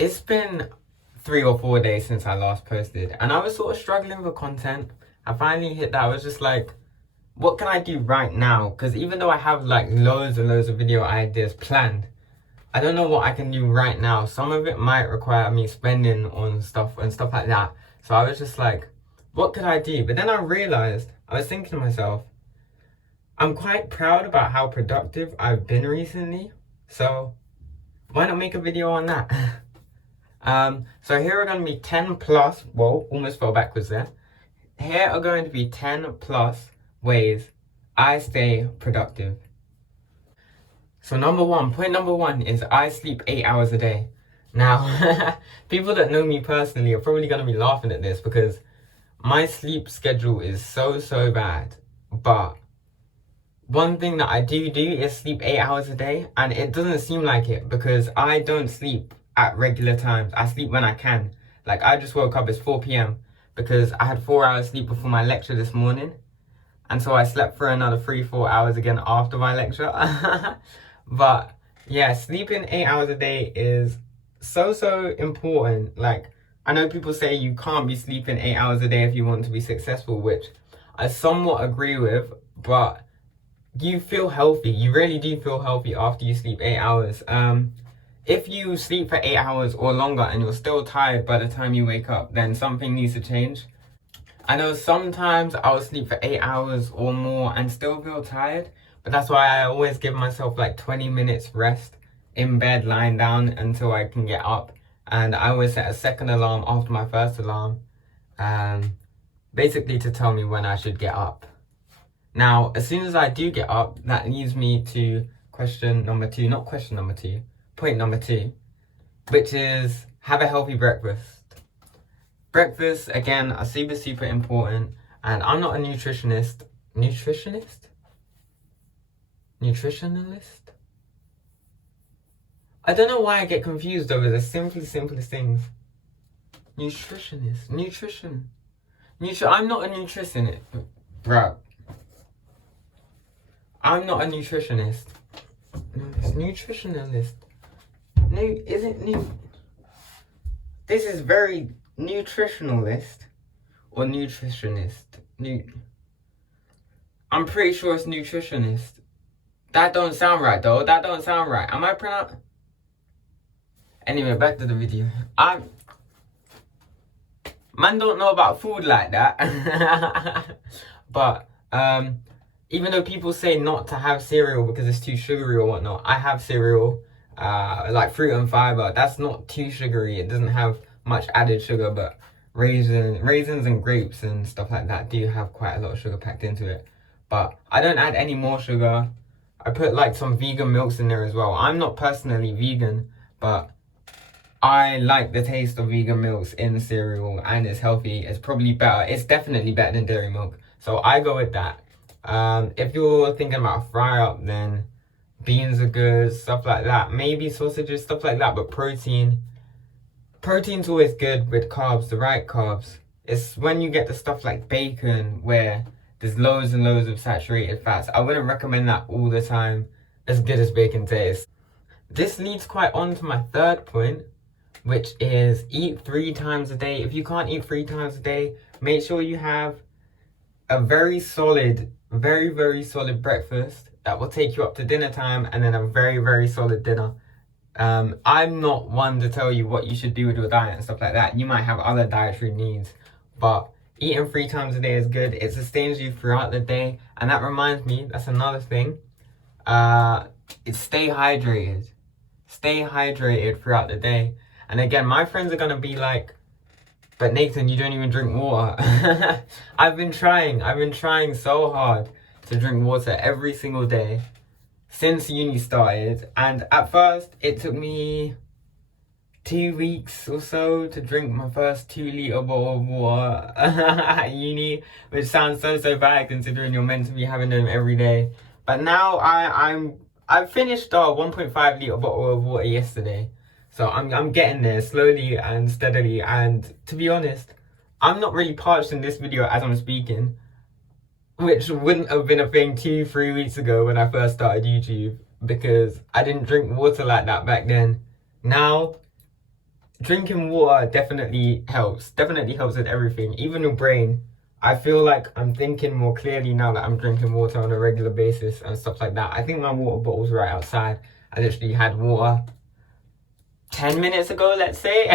It's been 3 or 4 days since I last posted, and I was sort of struggling with content. I finally hit that. I was just like, what can I do right now? Because even though I have like loads and loads of video ideas planned, I don't know what I can do right now. Some of it might require me spending on stuff and stuff like that. So I was just like, what could I do? But then I realized, I was thinking to myself, I'm quite proud about how productive I've been recently. So why not make a video on that? So here are going to be 10 plus, whoa, almost fell backwards there. Here are going to be 10 plus ways I stay productive. So point number one is I sleep 8 hours a day. Now, people that know me personally are probably going to be laughing at this because my sleep schedule is so bad. But one thing that I do is sleep 8 hours a day, and it doesn't seem like it because I don't sleep at regular times. I sleep when I can. Like, I just woke up, it's 4 p.m. because I had 4 hours sleep before my lecture this morning, and so I slept for another 3-4 hours again after my lecture. But yeah, sleeping 8 hours a day is so important. Like, I know people say you can't be sleeping 8 hours a day if you want to be successful, which I somewhat agree with, but you feel healthy. You really do feel healthy after you sleep 8 hours. If you sleep for 8 hours or longer and you're still tired by the time you wake up, then something needs to change. I know sometimes I'll sleep for 8 hours or more and still feel tired, but that's why I always give myself like 20 minutes rest in bed, lying down until I can get up. And I always set a second alarm after my first alarm, basically to tell me when I should get up. Now, as soon as I do get up, that leads me to point number two, which is have a healthy breakfast. Breakfast, again, are super important, and I'm not a nutritionist. Nutritionalist? I don't know why I get confused over the simplest things. Nutrition. I'm not a nutritionist, bro. I'm not a nutritionist. No, it's nutritionalist. No, isn't new? This is very nutritionalist or nutritionist. I'm pretty sure it's nutritionist. That don't sound right though. That don't sound right. Am I pronouncing? Anyway, back to the video. Man don't know about food like that. But even though people say not to have cereal because it's too sugary or whatnot, I have cereal, like fruit and fiber. That's not too sugary. It doesn't have much added sugar, but raisins and grapes and stuff like that do have quite a lot of sugar packed into it. But I don't add any more sugar. I put like some vegan milks in there as well. I'm not personally vegan, but I like the taste of vegan milks in cereal, and it's healthy. It's probably better. It's definitely better than dairy milk. So I go with that. If you're thinking about fry up, then beans are good, stuff like that. Maybe sausages, stuff like that, but protein's always good with carbs, the right carbs. It's when you get the stuff like bacon where there's loads and loads of saturated fats. I wouldn't recommend that all the time, as good as bacon tastes. This leads quite on to my third point, which is eat 3 times a day. If you can't eat 3 times a day, make sure you have a very solid breakfast that will take you up to dinner time, and then a very solid dinner. I'm not one to tell you what you should do with your diet and stuff like that. You might have other dietary needs, but eating 3 times a day is good. It sustains you throughout the day. And that reminds me, that's another thing. It's stay hydrated. Stay hydrated throughout the day. And again, my friends are gonna be like, but Nathan, you don't even drink water. I've been trying so hard to drink water every single day since uni started. And at first, it took me 2 weeks or so to drink my first 2-liter bottle of water at uni, which sounds so bad considering you're meant to be having them every day. But now I finished a 1.5-liter bottle of water yesterday. So I'm getting there slowly and steadily, and to be honest, I'm not really parched in this video as I'm speaking, which wouldn't have been a thing 2-3 weeks ago when I first started YouTube, because I didn't drink water like that back then. Now, drinking water definitely helps with everything, even your brain. I feel like I'm thinking more clearly now that I'm drinking water on a regular basis and stuff like that. I think my water bottle's right outside. I literally had water 10 minutes ago, let's say.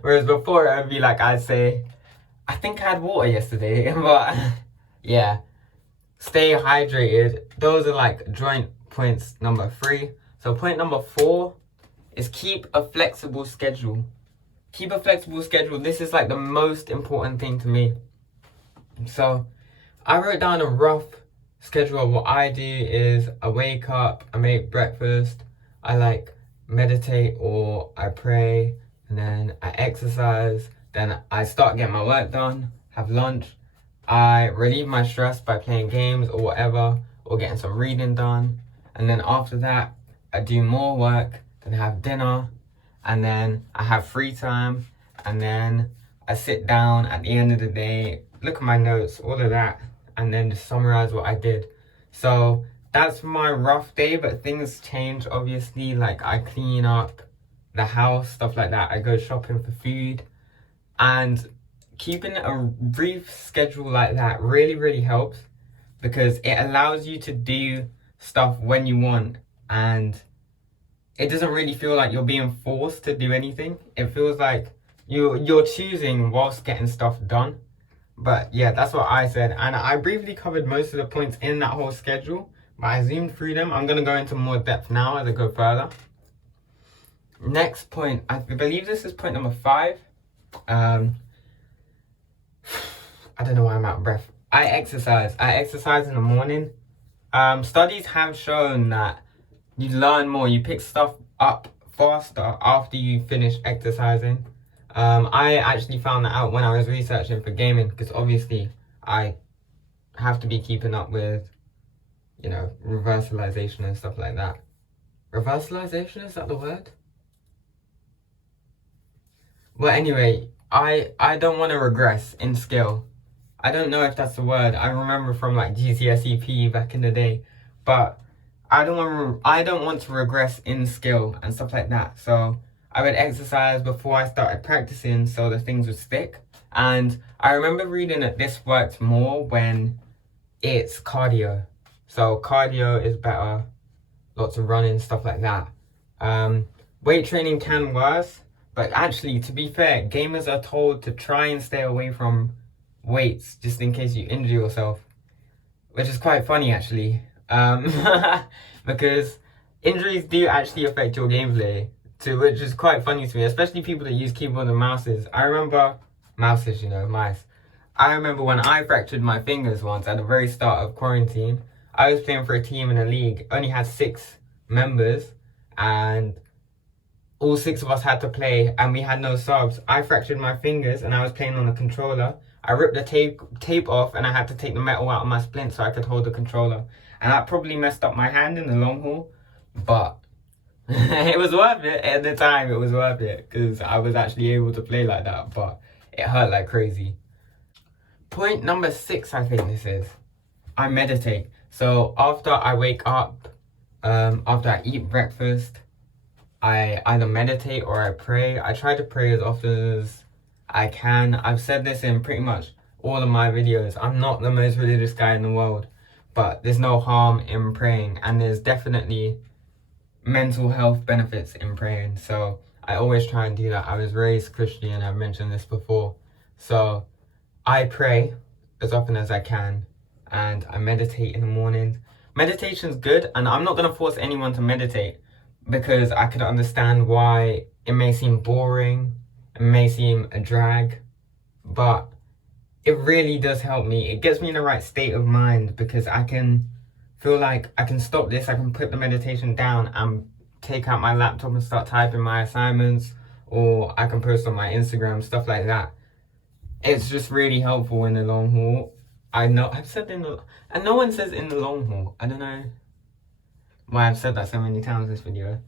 Whereas before I'd be like, I'd say, I think I had water yesterday. But yeah, stay hydrated. Those are like joint points number 3. So point number 4 is keep a flexible schedule. Keep a flexible schedule. This is like the most important thing to me. So I wrote down a rough schedule of what I do is I wake up, I make breakfast, I like meditate or I pray, and then I exercise, then I start getting my work done, have lunch, I relieve my stress by playing games or whatever, or getting some reading done, and then after that I do more work, then have dinner, and then I have free time, and then I sit down at the end of the day, look at my notes, all of that, and then just summarize what I did. So that's my rough day, but things change obviously. Like I clean up the house, stuff like that. I go shopping for food, and keeping a brief schedule like that really helps because it allows you to do stuff when you want, and it doesn't really feel like you're being forced to do anything. It feels like you're choosing whilst getting stuff done. But yeah, that's what I said. And I briefly covered most of the points in that whole schedule, but I zoomed through them. I'm going to go into more depth now as I go further. Next point, I believe this is point number 5. I don't know why I'm out of breath. I exercise. I exercise in the morning. Studies have shown that you learn more, you pick stuff up faster after you finish exercising. I actually found that out when I was researching for gaming, because obviously I have to be keeping up with, you know, reversalization and stuff like that. Reversalization, is that the word? Well, anyway, I don't want to regress in skill. I don't know if that's the word. I remember from like GCSE PE back in the day, but I don't want to regress in skill and stuff like that. So I would exercise before I started practicing so the things would stick. And I remember reading that this works more when it's cardio. So cardio is better, lots of running, stuff like that. Weight training can worse, but actually, to be fair, gamers are told to try and stay away from weights just in case you injure yourself, which is quite funny actually. Because injuries do actually affect your gameplay too, which is quite funny to me, especially people that use keyboard and mouses. I remember mice. I remember when I fractured my fingers once at the very start of quarantine. I was playing for a team in a league, only had 6 members, and all 6 of us had to play, and we had no subs. I fractured my fingers, and I was playing on a controller. I ripped the tape off, and I had to take the metal out of my splint so I could hold the controller. And that probably messed up my hand in the long haul, but it was worth it at the time. It was worth it because I was actually able to play like that, but it hurt like crazy. Point number 6, I think this is. I meditate. So after I wake up, after I eat breakfast, I either meditate or I pray. I try to pray as often as I can. I've said this in pretty much all of my videos. I'm not the most religious guy in the world, but there's no harm in praying, and there's definitely mental health benefits in praying. So I always try and do that. I was raised Christian, I've mentioned this before. So I pray as often as I can, and I meditate in the mornings. Meditation's good, and I'm not going to force anyone to meditate because I can understand why it may seem boring, it may seem a drag, but it really does help me. It gets me in the right state of mind because I can feel like I can stop this, I can put the meditation down and take out my laptop and start typing my assignments, or I can post on my Instagram, stuff like that. It's just really helpful in the long haul. I know I've said and no one says in the long haul. I don't know why I've said that so many times in this video.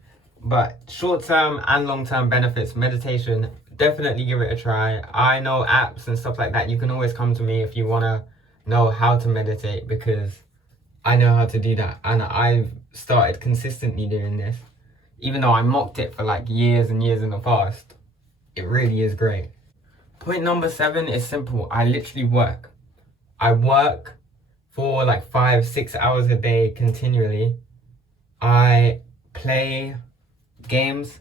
But short-term and long-term benefits, meditation, definitely give it a try. I know apps and stuff like that. You can always come to me if you want to know how to meditate, because I know how to do that, and I've started consistently doing this. even though I mocked it for like years and years in the past. It really is great. Point number 7 is simple. I literally work. I work for like 5-6 hours a day continually. I play games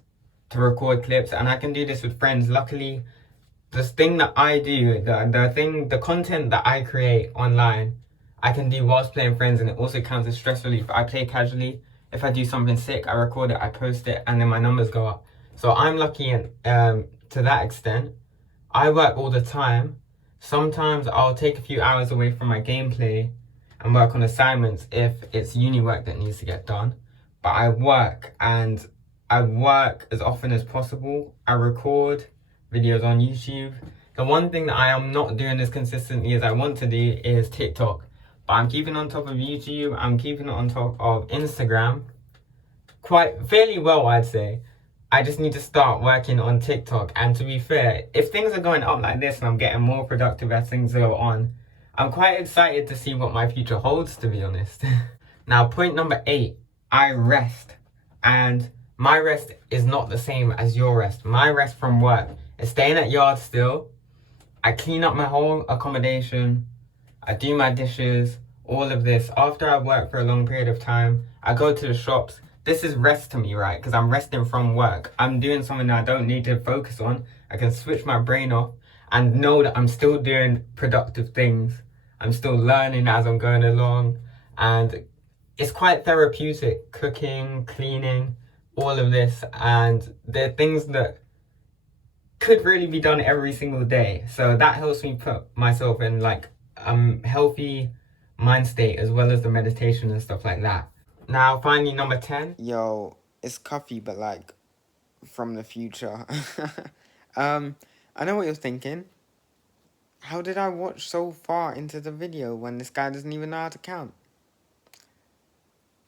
to record clips, and I can do this with friends. Luckily, this thing that I do, the content that I create online, I can do whilst playing friends, and it also counts as stress relief. I play casually. If I do something sick, I record it, I post it, and then my numbers go up. So I'm lucky to that extent. I work all the time. Sometimes I'll take a few hours away from my gameplay and work on assignments if it's uni work that needs to get done. But I work, and I work as often as possible. I record videos on YouTube. The one thing that I am not doing as consistently as I want to do is TikTok. But I'm keeping on top of YouTube. I'm keeping on top of Instagram. Fairly well, I'd say. I just need to start working on TikTok. And to be fair, if things are going up like this and I'm getting more productive as things go on, I'm quite excited to see what my future holds, to be honest. Now, point number 8, I rest. And my rest is not the same as your rest. My rest from work is staying at yard still. I clean up my whole accommodation. I do my dishes, all of this. After I work for a long period of time, I go to the shops. This is rest to me, right? Because I'm resting from work. I'm doing something that I don't need to focus on. I can switch my brain off and know that I'm still doing productive things. I'm still learning as I'm going along. And it's quite therapeutic, cooking, cleaning, all of this. And they're things that could really be done every single day. So that helps me put myself in like healthy mind state, as well as the meditation and stuff like that. Now, finally, number 10. Yo, it's Cuffy, but like from the future. I know what you're thinking. How did I watch so far into the video when this guy doesn't even know how to count?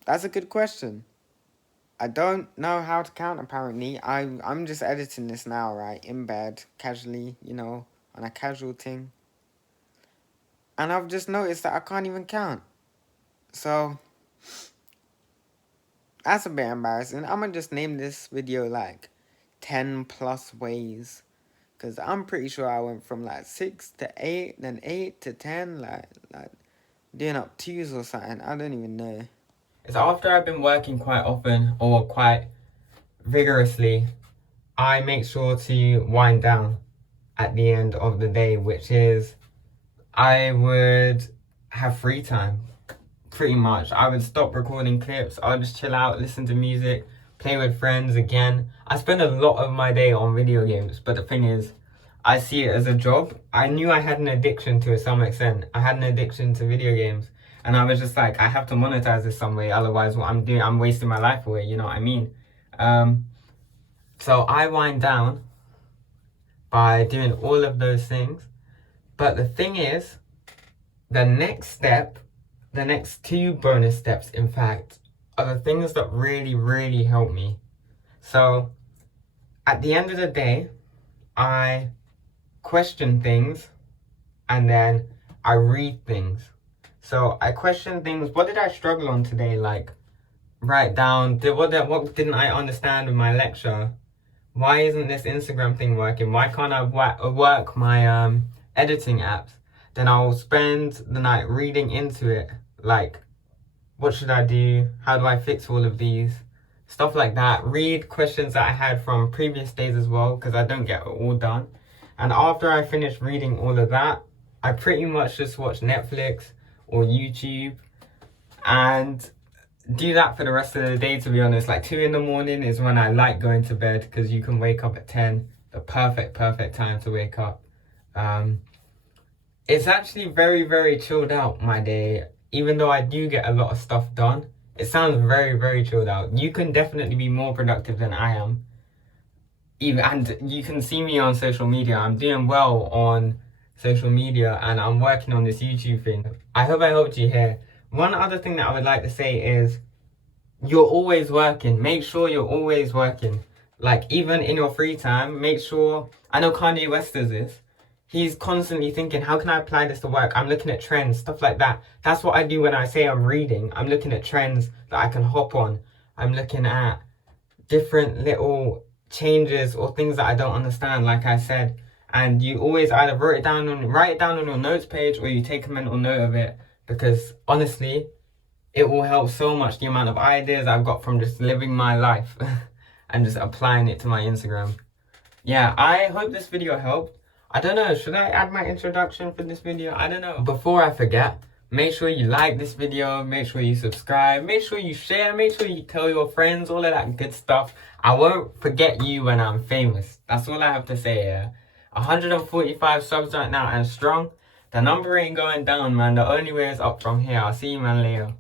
That's a good question. I don't know how to count, apparently. I'm just editing this now, right? In bed, casually, you know, on a casual thing. And I've just noticed that I can't even count. So that's a bit embarrassing. I'm gonna just name this video like 10 plus ways. Because I'm pretty sure I went from like 6 to 8, then 8 to 10, like doing up 2s or something. I don't even know. It's after I've been working quite often or quite vigorously, I make sure to wind down at the end of the day, which is I would have free time, pretty much. I would stop recording clips. I would just chill out, listen to music, play with friends again. I spend a lot of my day on video games, but the thing is, I see it as a job. I knew I had an addiction to it some extent. I had an addiction to video games. And I was just like, I have to monetize this some way. Otherwise, what I'm doing, I'm wasting my life away. You know what I mean? So I wind down by doing all of those things. But the thing is, the next step, the next 2 bonus steps, in fact, are the things that really, really help me. So at the end of the day, I question things and then I read things. So I question things. What did I struggle on today? Like, write down, what didn't I understand with my lecture? Why isn't this Instagram thing working? Why can't I work my editing apps? Then I'll spend the night reading into it. Like, what should I do? How do I fix all of these? Stuff like that. Read questions that I had from previous days as well, because I don't get it all done. And after I finish reading all of that, I pretty much just watch Netflix or YouTube and do that for the rest of the day, to be honest. Like 2 in the morning is when I like going to bed, because you can wake up at 10, the perfect time to wake up. It's actually very, very chilled out, my day. Even though I do get a lot of stuff done, it sounds very, very chilled out. You can definitely be more productive than I am. And you can see me on social media. I'm doing well on social media, and I'm working on this YouTube thing. I hope I helped you here. One other thing that I would like to say is, you're always working. Make sure you're always working. Like, even in your free time, make sure, I know Kanye West does this. He's constantly thinking, how can I apply this to work? I'm looking at trends, stuff like that. That's what I do when I say I'm reading. I'm looking at trends that I can hop on. I'm looking at different little changes or things that I don't understand, like I said. And you always either write it down on your notes page, or you take a mental note of it, because honestly, it will help so much, the amount of ideas I've got from just living my life and just applying it to my Instagram. Yeah, I hope this video helped. I don't know, should I add my introduction for this video? I don't know. Before I forget, make sure you like this video, make sure you subscribe, make sure you share, make sure you tell your friends, all of that good stuff. I won't forget you when I'm famous. That's all I have to say, yeah. 145 subs right now and strong. The number ain't going down, man. The only way is up from here. I'll see you, man, later.